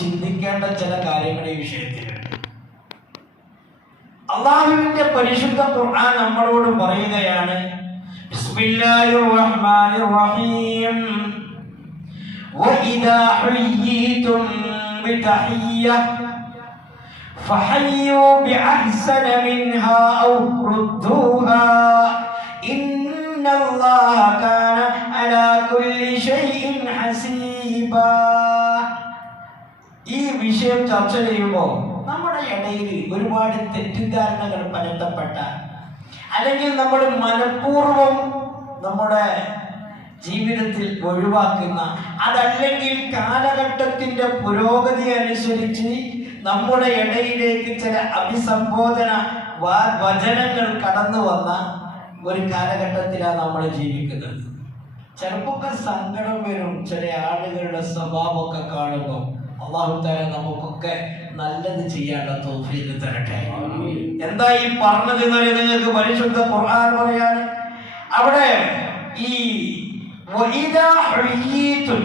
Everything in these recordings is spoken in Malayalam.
ചിന്തിക്കേണ്ട ചില കാര്യങ്ങൾ ഈ വിഷയത്തിലുണ്ട്. അല്ലാഹുവിന്റെ പരിശുദ്ധ ഖുർആൻ നമ്മളോട് പറയുകയാണ്, ബിസ്മില്ലാഹിർ റഹ്മാനിർ റഹീം, വഇദാ ഹുയ്യിതും ബിതഹിയ്യ ഫഹയ്യൂ ബിഅഹ്സന മിൻഹാ ഔ റുദ്ദൂഹാ ഇന്നല്ലാഹ കാന അലാ കുല്ലി ഷൈഇൻ ഹസീബാ. ഈ വിഷയം ചർച്ച ചെയ്യുമ്പോൾ നമ്മുടെ ഇടയിൽ ഒരുപാട് തെറ്റിദ്ധാരണകൾ പരത്തപ്പെട്ട, അല്ലെങ്കിൽ നമ്മൾ മനഃപൂർവ്വം നമ്മുടെ ജീവിതത്തിൽ ഒഴിവാക്കുന്ന, അതല്ലെങ്കിൽ കാലഘട്ടത്തിന്റെ പുരോഗതി അനുസരിച്ച് നമ്മുടെ ഇടയിലേക്ക് ചില അഭിസംബോധന വചനങ്ങൾ കടന്നു വന്ന ഒരു കാലഘട്ടത്തിലാണ് നമ്മൾ ജീവിക്കുന്നത്. ചിലപ്പോൾ സങ്കടം വരും ചില ആളുകളുടെ സ്വഭാവമൊക്കെ കാണുമ്പോൾ. അല്ലാഹു തആല നമുക്കൊക്കെ നല്ലത് ചെയ്യാനുള്ള തൗഫീഖ് തരട്ടെ. എന്താ ഈ പറഞ്ഞത് എന്നറിയാൻ നിങ്ങൾക്ക് പരിശുദ്ധ ഖുർആൻ പറയാണ്. അവിടെ ഈ വഇദാ ഹുയ്യിതും,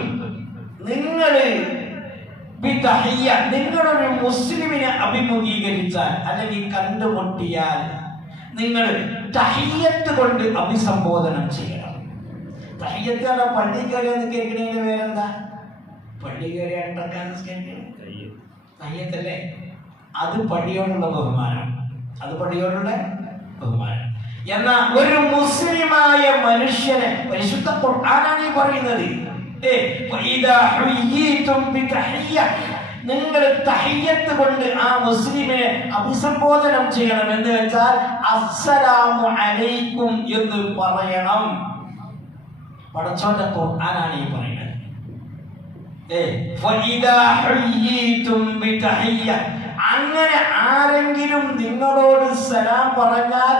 നിങ്ങളൊരു മുസ്ലിമിനെ അഭിമുഖീകരിച്ചാൽ അല്ലെങ്കിൽ കണ്ടുമുട്ടിയാൽ നിങ്ങൾ തഹിയ്യത്ത് കൊണ്ട് അഭിസംബോധനം ചെയ്യണം. തഹിയ്യത്ത് പള്ളി കയറി കേൾക്കണേന്റെ പേരെന്താ? പള്ളി കയറി തഹിയ്യത്തല്ലേ? അത് പള്ളിയോടുള്ള ബഹുമാനം, അത് പള്ളിയോടുള്ള ബഹുമാനം. എന്നാൽ ഒരു മുസ്ലിമായ മനുഷ്യനെ പരിശുദ്ധ ഖുർആനാണ് ഈ പറയുന്നത്. നിങ്ങൾ തഹിയ്യത്ത് കൊണ്ട് ആ മുസ്ലിമിനെ അഭിസംബോധനം ചെയ്യണം. എന്ന് വെച്ചാൽ അസ്സലാമു അലൈക്കും എന്ന് പറയണം. പടച്ചോന്റെ ഖുർആനാണ് ഈ പറയുന്നത്. അങ്ങനെ ആരെങ്കിലും നിങ്ങളോട് സലാം പറഞ്ഞാൽ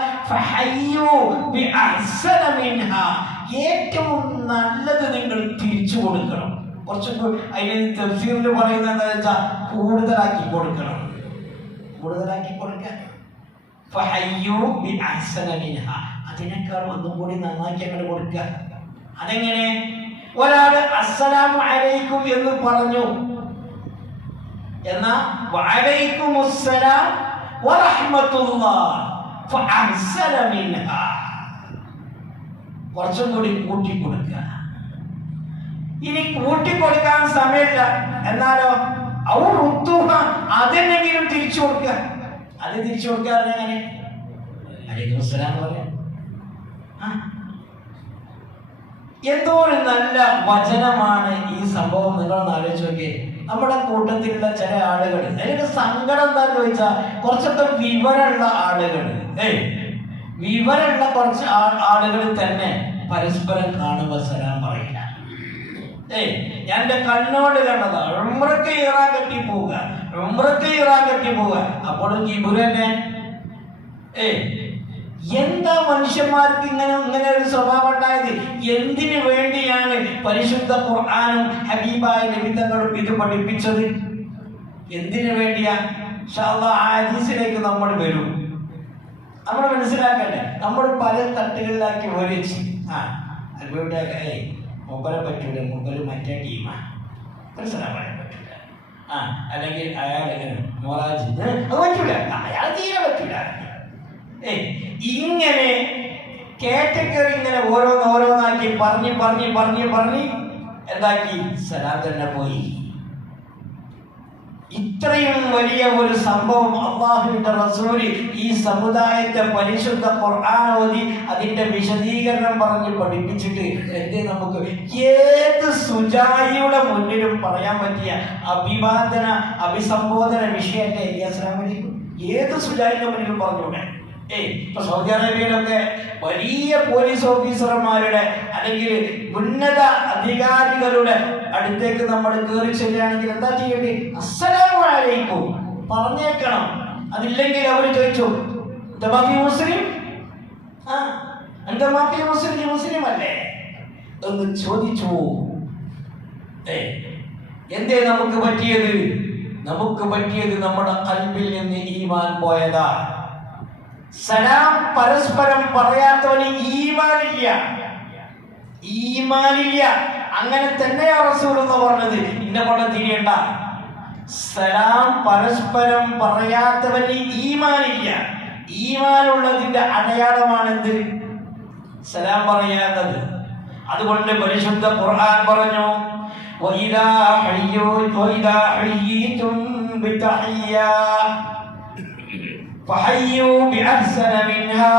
ഏറ്റവും നല്ലത് നിങ്ങൾ തിരിച്ചു കൊടുക്കണം. കുറച്ചും അതിന് തഫ്സീറിൽ പറയുന്നത് എന്താ വെച്ചാൽ കൂടുതലാക്കി കൊടുക്കണം. കൂടുതലാക്കി കൊടുക്കാൻ അതിനേക്കാൾ ഒന്നും കൂടി നന്നാക്കി അങ്ങോട്ട് കൊടുക്കുക. അതെങ്ങനെ? ഒരാള് അസ്സലാമു അലൈക്കും എന്ന് പറഞ്ഞു, എന്നാ വഅലൈക്കുമുസ്സലാം വറഹ്മത്തുള്ളാഹി ഫഅഹ്സന മിൻഹാ, കുറച്ചും കൂടി കൂട്ടി കൊടുക്കുക. ഇനി കൂട്ടി കൊടുക്കാൻ സമയമില്ല എന്നാലോ അതെന്തെങ്കിലും തിരിച്ചു കൊടുക്കുക. അത് തിരിച്ചു കൊടുക്കാതെ എങ്ങനെ? അലൈക്കുമുസ്സലാം പറയാം. എന്തോ ഒരു നല്ല വചനമാണ് ഈ സംഭവം. നിങ്ങളൊന്ന് ആലോചിച്ച് നോക്കിയേ. നമ്മുടെ കൂട്ടത്തിലുള്ള ചില ആളുകൾ, അതിന്റെ സങ്കടം എന്താന്ന് ചോദിച്ചാൽ കുറച്ചൊക്കെ വിവരമുള്ള ആളുകൾ, വിവരമുള്ള കുറച്ച് ആളുകൾ തന്നെ പരസ്പരം കാണുമ്പോൾ സലാം പറയില്ല. ഞാൻ എന്റെ കണ്ണോട് കണ്ടതാ. ഉംറക്ക് ഇറാൻ കെട്ടി പോവുക, ഉംറക്ക് ഇറാൻ കെട്ടി പോവുക. അപ്പോഴും കിബുർ തന്നെ. എന്താ മനുഷ്യന്മാർക്ക് ഇങ്ങനെ ഒരു സ്വഭാവം ഉണ്ടായത്? എന്തിനു വേണ്ടിയാണ് പരിശുദ്ധ ഖുർആനും ഹബീബായ നബി തങ്ങളും ഇത് പഠിപ്പിച്ചത്? എന്തിനു വേണ്ടിയാ? ഇൻഷാ അല്ലാഹ് ആ ഹദീസിലേക്ക് നമ്മൾ വരും. നമ്മൾ മനസ്സിലാക്കണ്ടേ? നമ്മൾ പല തട്ടുകളിലാക്കി ഒരച്ച് മൂപ്പരെ പറ്റൂല, മൂപ്പര് മറ്റേ ടീമാ, മനസ്സിലാൻ പറയാൻ പറ്റൂല. അല്ലെങ്കിൽ അയാൾ എങ്ങനെ മോറാജ് അത് പറ്റൂല, അയാൾ തീരെ പറ്റൂല. ഇങ്ങനെ കേട്ടക്കേറി ഇങ്ങനെ ഓരോന്നാക്കി പറഞ്ഞ് എന്താക്കി സലാം തന്നെ പോയി. ഇത്രയും വലിയ ഒരു സംഭവം അല്ലാഹുവിന്റെ റസൂൽ ഈ സമുദായത്തെ പരിശുദ്ധ ഖുർആൻ ഓതി അതിന്റെ വിശദീകരണം പറഞ്ഞ് പഠിപ്പിച്ചിട്ട് എന്തേ നമുക്ക് ഏത് സുജായിയുടെ മുന്നിലും പറയാൻ പറ്റിയ അഭിസംബോധന വിഷയല്ലേ അസ്സലാമു അലൈക്കും? ഏത് സുജായിയുടെ മുന്നിലും പറഞ്ഞൂടെ? ഇപ്പൊ സൗദി അറേബ്യയിലൊക്കെ വലിയ പോലീസ് ഓഫീസർമാരുടെ അല്ലെങ്കിൽ ഉന്നത അധികാരികളുടെ അടുത്തേക്ക് നമ്മൾ കയറി ചെല്ലുകയാണെങ്കിൽ എന്താ ചെയ്യേണ്ടി? അസ്സലാമു അലൈക്കും പറഞ്ഞേക്കണം. അതില്ലെങ്കിൽ അവര് ചോദിച്ചു, മുസ്ലിം മുസ്ലിം അല്ലേ എന്ന് ചോദിച്ചു. എന്തേ നമുക്ക് പറ്റിയത്? നമ്മുടെ ഖൽബിൽ നിന്ന് ഈമാൻ പോയതാ. സലാം പരസ്പരം പറയാത്തവന് ഈമാനില്ല. അങ്ങനെ തന്നെയാ റസൂലുള്ളാഹി പറഞ്ഞത്. ഇന്ന കൊണ്ട് തിരിയണ്ട, സലാം പരസ്പരം പറയാത്തവന് ഈമാനില്ല. ഈമാനുള്ളതിന്റെ അടയാളമാണെന്ത്? സലാം പറയാത്തത്. അതുകൊണ്ട് പരിശുദ്ധ ഖുർആൻ പറഞ്ഞു, വഇദാ ഹയ്യിതും ബിതഹിയ്യ ഫഹയ്യു ബിഅഹ്സന മിൻഹാ.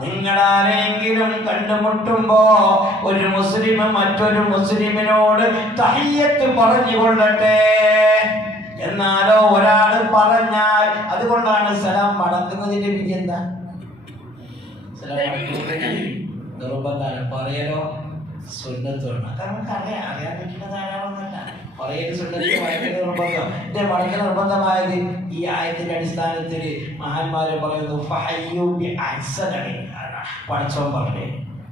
നിങ്ങളാരെങ്കിലും കണ്ടുമുട്ടുമ്പോ ഒരു മുസ്ലിം മറ്റൊരു മുസ്ലിമിനോട് തഹിയ്യത്ത് പറഞ്ഞുകൊള്ളട്ടെ. എന്നാലോ ഒരാള് പറഞ്ഞാൽ, അതുകൊണ്ടാണ് സലാം മടക്കുന്നതിന്റെ വിധി എന്താ? നിർബന്ധമാണ്. പറയലോ സുന്നത്തുണ്ട്. നമുക്കറിയാം, അറിയാൻ പറ്റുന്ന ധാരാളമൊന്നുമല്ല. പറയൽ സുന്നത്ത്, മടക്കൽ നിർബന്ധം. ഇത് മടക്കൽ നിർബന്ധമായത് ഈ ആയത്തിന്റെ അടിസ്ഥാനത്തിൽ മഹാന്മാര് പറയുന്നു, പഠിച്ചോൻ പറഞ്ഞേ,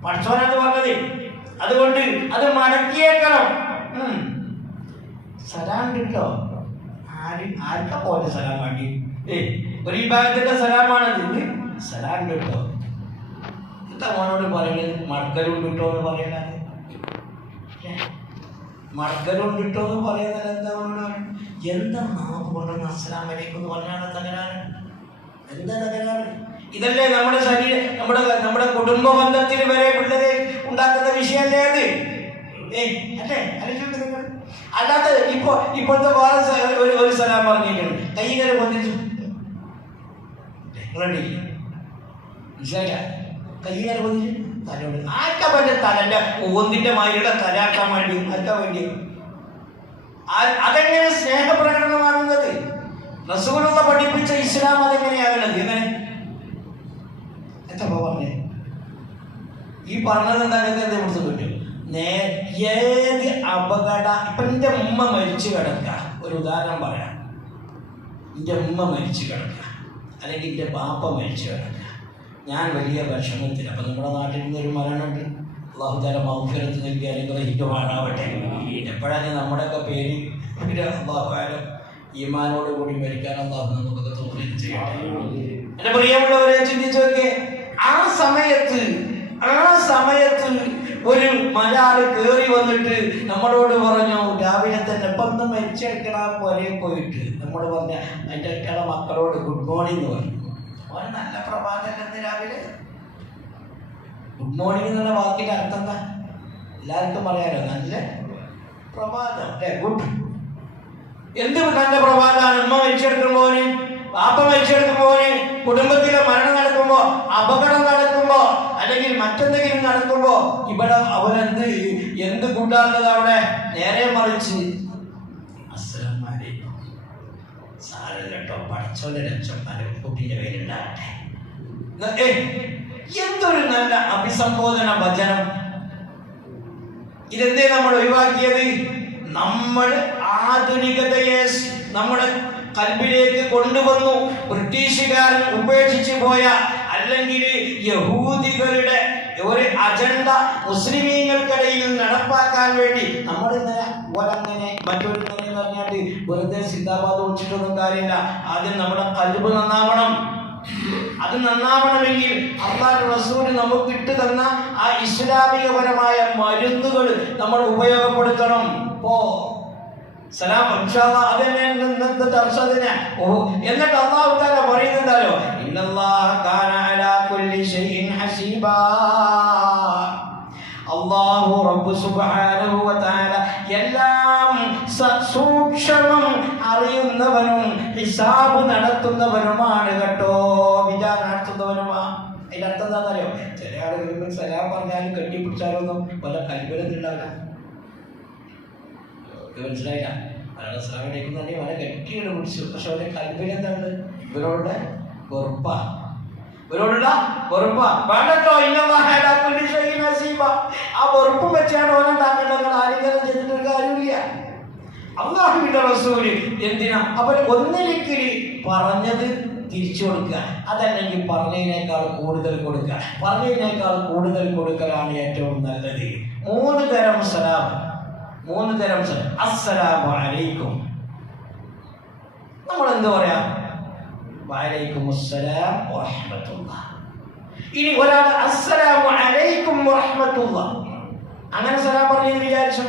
പഠിച്ചോനാണ് പറഞ്ഞത്. അതുകൊണ്ട് അത് മടക്കിയേക്കണം. സലാം കിട്ടോ? ആർക്കാ പോലെ സലാം വേണ്ടി? ഒരു വിഭാഗത്തിന്റെ സലാമാണത്. സലാം കിട്ടോ? എന്താ മോനോട് പറയുന്നത്? മടക്കലും കിട്ടോ എന്ന് പറയണത്? മടക്കലും കിട്ടോ എന്ന് പറയുന്നത് എന്താ? എന്താ നാവ് കൊണ്ടുവന്ന് അസ്സലാമു അലൈക്കും എന്ന് പറഞ്ഞാണ് തകരാറ്? എന്താ തകരാറ്? ഇതല്ലേ നമ്മുടെ ശരീരം, നമ്മുടെ കുടുംബ ബന്ധത്തിൽ വരെ പിള്ളേരെ ഉണ്ടാക്കുന്ന വിഷയമല്ലേ അത്? അല്ലേ? ആലോചിച്ചു നിങ്ങൾ. അല്ലാതെ ഇപ്പോഴത്തെ വേറെ ഒരു സലാം പറഞ്ഞിട്ടുണ്ട്, കൈകാര്യം പൊന്തിച്ചു. മനസ്സിലായില്ല? കൈകാര്യം പൊന്തിച്ചു തലോട് ആർക്കാ പറ്റ തലന്റെ ഓന്തിന്റെ മാതിരിയുടെ തലാക്കാൻ വേണ്ടി ആർക്കാ വേണ്ടി? അതെങ്ങനെ സ്നേഹപ്രകടനമാകുന്നത്? റസൂലുള്ള പഠിപ്പിച്ച ഇസ്ലാം അതെങ്ങനെയാകണത്? എങ്ങനെ എത്ര പറഞ്ഞേ? ഈ പറഞ്ഞത് എന്താ പറ്റും? ഏത് അപകട, ഇപ്പൊ എന്റെ ഉമ്മ മരിച്ചു കിടക്ക, ഒരു ഉദാഹരണം പറയാം. എന്റെ ഉമ്മ മരിച്ചു കിടക്ക, അല്ലെങ്കിൽ എന്റെ ബാപ്പ മരിച്ചു കിടക്ക, ഞാൻ വലിയ വിഷമത്തിൽ. അപ്പൊ നമ്മുടെ നാട്ടിൽ നിന്നൊരു മരണമുണ്ട്, അള്ളാഹു തആല മഗ്ഫിറത്ത് നൽകി അനുഗ്രഹിക്കുവാനാവട്ടെ. എപ്പോഴാണ് നമ്മുടെയൊക്കെ പേര് അള്ളാഹു ഈമാനോട് കൂടി മരിക്കാൻ അള്ളാഹു നമുക്കൊക്കെ തൗഫീഖ് ചെയ്യട്ടെ. എന്റെ പ്രിയമുള്ളവരെ, ചിന്തിച്ചു നോക്കിയേ, ആ സമയത്ത് ഒരു മലയാളി കയറി വന്നിട്ട് നമ്മളോട് പറഞ്ഞു, രാവിലെ തന്നെ ഇപ്പം മരിച്ചെടുക്കണ പോലെ പോയിട്ട് നമ്മൾ പറഞ്ഞ അതിൻ്റെ ഒക്കെയുള്ള മക്കളോട് ഗുഡ് മോർണിംഗ് പറഞ്ഞു. അവന് നല്ല പ്രഭാതം രാവിലെ. ഗുഡ് മോർണിംഗ് എന്നുള്ള വാക്കിന്റെ അർത്ഥം എന്താ? എല്ലാവർക്കും പറയാലോ, നല്ല പ്രഭാതം അല്ലേ? ഗുഡ്. എന്ത് നല്ല പ്രഭാതമാണ്? ഉമ്മ മരിച്ചെടുക്കുമ്പോന്, പാപ്പ മരിച്ചെടുക്കുമ്പോന്, കുടുംബത്തിലെ മരണം നടക്കുമ്പോ, അപകടം നടക്കുമ്പോ, അല്ലെങ്കിൽ മറ്റെന്തെങ്കിലും നടക്കുമ്പോ ഇവിടെ എന്ത് കൂട്ടാറുള്ളത്? അവിടെ നേരെ മറിച്ച് അസ്സലാമു അലൈക്കും, സാരമില്ല കേട്ടോ, പഠിച്ചോന്റെ ലക്ഷം കുട്ടിന്റെ പേരുണ്ടാകട്ടെ. എന്തൊരു നല്ല അഭിസംബോധന വചനം! ഇതെന്തേ നമ്മൾ ഒഴിവാക്കിയത്? നമ്മൾ ആധുനികതയെ നമ്മുടെ കൽബിലേക്ക് കൊണ്ടുവന്നു. ബ്രിട്ടീഷുകാരൻ ഉപേക്ഷിച്ചു പോയ, അല്ലെങ്കിൽ യഹൂദികളുടെ ഒരു അജണ്ട മുസ്ലിമീങ്ങൾക്കിടയിൽ നടപ്പാക്കാൻ വേണ്ടി നമ്മൾ ഒരങ്ങനെ മറ്റൊരുങ്ങനെ പറഞ്ഞാണ്ട് വെറുതെ സിന്ദാബാദ് ഒളിച്ചിട്ടൊന്നും കാര്യമില്ല. ആദ്യം നമ്മുടെ കൽബ് നന്നാവണം. അത് നന്നാവണമെങ്കിൽ അല്ലാഹു റസൂൽ നമുക്ക് ഇട്ടു തന്ന ആ ഇസ്ലാമികപരമായ മരുന്നുകൾ നമ്മൾ ഉപയോഗപ്പെടുത്തണം. സലാം അതന്നെ എന്നിട്ട് അല്ലാഹു തആല പറയുന്നുണ്ടല്ലോ, ഇന്നല്ലാഹ കാന അലാ കുല്ലി ഷൈഇൻ ഹസീബാ. അല്ലാഹു റബ്ബ് സുബ്ഹാനഹു വ തആല എല്ലാം സൂക്ഷ്മം അറിയുന്നവനും ഹിസാബ് നടത്തുന്നവനുമാണ് കേട്ടോ, വിചാരണ നടത്തുന്നവനുമാ. അതിന്റെ അർത്ഥം എന്താണെന്നറിയോ? ചില ആളുകൾ സലാം പറഞ്ഞാലും കെട്ടിപ്പിടിച്ചാലൊന്നും വല്ല കൽബിലൊന്നുണ്ടാവില്ല. മനസ്സിലായില്ല? അയാളെ സലാമിലേക്ക് തന്നെ വല കെട്ടിയിട്ട് പിടിച്ചു, പക്ഷെ അവരുടെ കൽബിലെന്താണ്? ഇവരോടുള്ള വെറുപ്പാ, ഇവരോടുള്ള വെറുപ്പാ. വേണ്ടല്ലോ, ആ വെറുപ്പ് വെച്ചാണ് ഓനുണ്ടാക്കേണ്ടത്. ആരെങ്കിലും ചെയ്തിട്ടൊരു കാര്യമില്ല. അല്ലാഹുവിന്റെ റസൂല് എന്തിനാ അവർ ഒന്നിലേക്ക് പറഞ്ഞത് തിരിച്ചു കൊടുക്കുക, അതല്ലെങ്കിൽ പറഞ്ഞതിനേക്കാൾ കൂടുതൽ കൊടുക്കുക. പറഞ്ഞതിനേക്കാൾ കൂടുതൽ കൊടുക്കലാണ് ഏറ്റവും നല്ലത്. മൂന്ന് തരം സലാം. അസ്സലാമു അലൈക്കും. നമ്മൾ എന്ത് പറയാ? വഅലൈക്കുമുസ്സലാം വറഹ്മത്തുള്ളാഹ്. ഇനി ഒരാൾ അസ്സലാമു അലൈക്കും വറഹ്മത്തുള്ളാഹ് അങ്ങനെ സലാം പറഞ്ഞു വിചാരിച്ചു,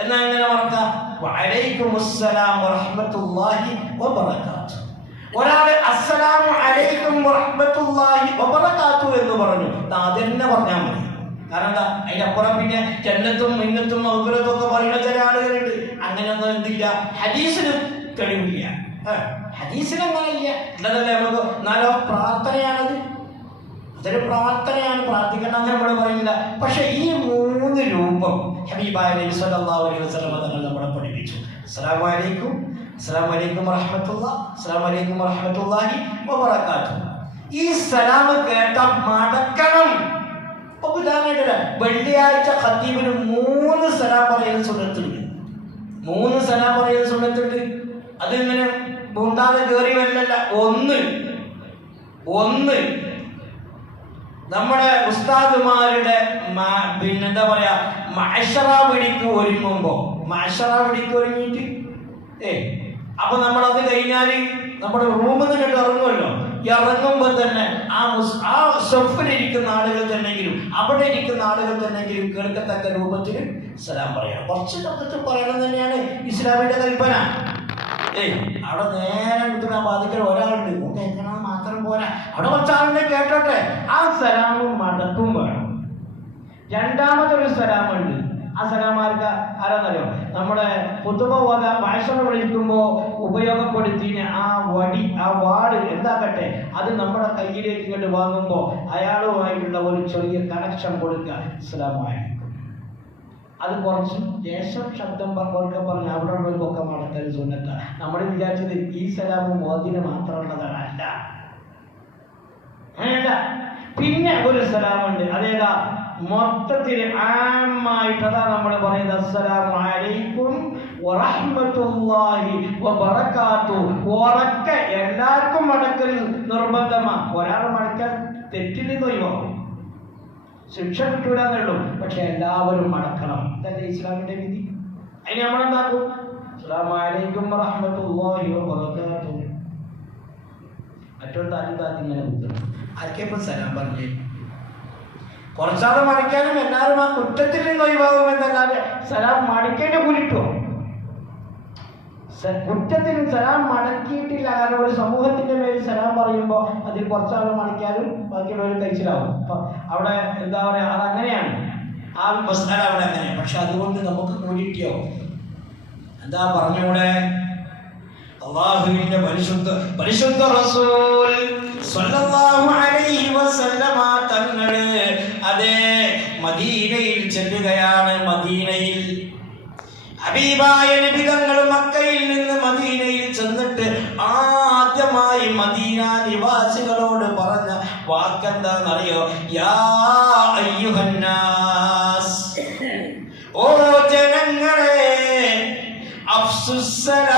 എന്നാ എങ്ങനെ മറക്കാം? വഅലൈക്കുമുസ്സലാം വറഹ്മത്തുള്ളാഹി വബറകാതുഹു. ഒരാൾ അസ്സലാമു അലൈക്കും വറഹ്മത്തുള്ളാഹി വബറകാതുഹു എന്ന് പറഞ്ഞു, അതന്നെ പറഞ്ഞാൽ മതി. കാരണം എന്താ, അതിനപ്പുറം പിന്നെ ജന്നത്തും മിന്നത്തും മഗ്ഫിറത്തും ഒക്കെ പറയുന്ന ചില ആളുകളുണ്ട്. അങ്ങനെയൊന്നും എന്തില്ല, ഹദീസിന് തെളിവില്ല. ഹദീസിന് അങ്ങനെയില്ല. ഉള്ളതല്ലേ നമുക്ക്. എന്നാലോ പ്രാർത്ഥനയാണത്, അതൊരു പ്രാർത്ഥനയാണ്, പ്രാർത്ഥിക്കണമെന്ന് നമ്മൾ പറയുന്നില്ല. പക്ഷെ ഈ 3 രൂപം ഹബീബായ നബി സല്ലല്ലാഹു അലൈഹി വസല്ലം തങ്ങൾ നമ്മളെ പഠിപ്പിച്ചു. അസ്സലാമു അലൈക്കും, അസ്സലാമു അലൈക്കും വറഹ്മത്തുള്ളാഹി, അസ്സലാമു അലൈക്കും വറഹ്മത്തുള്ളാഹി വബറകാതുഹു. ഈ സലാം കേട്ട മടക്കണം. വെള്ളിയാഴ്ച ഖത്തീബിന് 3 സലാം പറയുന്ന സുന്നത്തുണ്ട്. 3 സലാം പറയുന്ന സുന്നത്തുണ്ട്. അതിങ്ങനെ മുണ്ടാതെ കയറി വരില്ല. ഒന്ന് നമ്മുടെ ഉസ്താദുമാരുടെ പിന്നെന്താ പറയാ, മഅ്ശറ വെടിക്ക് ഒരുങ്ങിയിട്ട് അപ്പൊ നമ്മളത് കഴിഞ്ഞാല് നമ്മുടെ റൂമിൽ നിന്ന് ഇറങ്ങുമല്ലോ. ഇറങ്ങുമ്പോൾ തന്നെ ആ സൊഫിലിരിക്കുന്ന ആളുകൾ തന്നെങ്കിലും അവിടെ ഇരിക്കുന്ന ആളുകൾ തന്നെങ്കിലും കേൾക്കത്തക്ക രൂപത്തിൽ സലാം പറയണം. കുറച്ച് ശബ്ദത്തിൽ പറയണം തന്നെയാണ് ഇസ്ലാമിന്റെ കൽപ്പന. അവിടെ നേരെ കിട്ടുന്ന ബാധിക്കൽ ഒരാളുണ്ട്, കേൾക്കണമെന്ന് മാത്രം പോരാ, അവിടെ കുറച്ചാളുടെ കേട്ടോട്ടെ. ആ സലാമും മടക്കും വേണം. രണ്ടാമതൊരു സലാമുണ്ട്. ആ സലാമാർക്ക് ആരാന്നറിയോ, നമ്മുടെ ഖുതുബ ഓതാൻ ഭാഷണ വിളിക്കുമ്പോ ഉപയോഗപ്പെടുത്തിന് ആ വാട് എന്താക്കട്ടെ, അത് നമ്മുടെ കയ്യിലേക്ക് ഇങ്ങോട്ട് വാങ്ങുമ്പോ അയാളുമായിട്ടുള്ള ഒരു ചെറിയ കണക്ഷൻ കൊടുക്കുക. അസ്സലാമു അലൈക്കും. അത് കുറച്ച് ദേശം ശബ്ദം പറഞ്ഞ് അവിടെ ഉള്ളവർക്കൊക്കെ മടക്കൽ സുന്നത്ത. നമ്മൾ വിചാരിച്ചത് ഈ സലാമും മോദിന് മാത്രമുള്ളതാണ്. അല്ല. പിന്നെ ഒരു സലാമുണ്ട്, അതേതാ, മൊത്തത്തിൽ ആമായിട്ട് അതാ നമ്മൾ പറയുന്നത് അസ്സലാമു അലൈക്കും വറഹ്മത്തുള്ളാഹി വബറകാതുഹു. ഉറക്ക എല്ലാവർക്കും മടക്കൽ നിർബന്ധമാണ്. ഒരാൾ മടക്കാൻ തെറ്റില്ലെന്ന് ഒഴിവാക്കും, ശിക്ഷ കിട്ടൂലെന്നുള്ളൂ. പക്ഷെ എല്ലാവരും മടക്കണം. ഇതല്ലേ ഇസ്ലാമിന്റെ വിധി. അതിന് നമ്മളെന്താക്കും, അസ്സലാമു അലൈക്കും വറഹ്മത്തുള്ളാഹി വബറകാതുഹു. മറ്റൊരു ഇങ്ങനെ കുത്തണം. ആർക്കെപ്പോൾ സലാം പറഞ്ഞേ, കുറച്ചാൾ മടക്കാനും എല്ലാവരും ആ കുറ്റത്തിൽ നിന്ന് ഒഴിവാകും എന്നല്ലാതെ സലാം മടക്കേണ്ട കൂലിട്ടോ. കുറ്റത്തിന് സലാം മടക്കിയിട്ടില്ല. കാരണം ഒരു സമൂഹത്തിന്റെ മേൽ സലാം പറയുമ്പോൾ അതിൽ കുറച്ചാൾ മടക്കിയാലും ബാക്കിയുള്ളവർ കഴിച്ചിലാവും. അപ്പൊ അവിടെ എന്താ പറയാ, അതങ്ങനെയാണ് ആ മസ്അല അവിടെ അങ്ങനെ. പക്ഷെ അതുകൊണ്ട് നമുക്ക് കൂലിട്ടോ. എന്താ പറഞ്ഞൂടെ, അല്ലാഹുവിന്റെ പരിശുദ്ധ റസൂൽ സ്വല്ലല്ലാഹു അലൈഹി വസല്ലമ തങ്ങൾ അതേ മദീനയിൽ ചെല്ലുകയാണ്. മദീനയിൽ ഹബീബായ നബി തങ്ങൾ മക്കയിൽ നിന്ന് മദീനയിൽ ചെന്നിട്ട് ആദ്യമായി മദീന നിവാസികളോട് പറഞ്ഞ വാക്കെന്താണെന്നറിയോ? യാ അയ്യുഹന്നാസ്, ഓ ജനങ്ങളെ, അഫ്സുസ്സലാം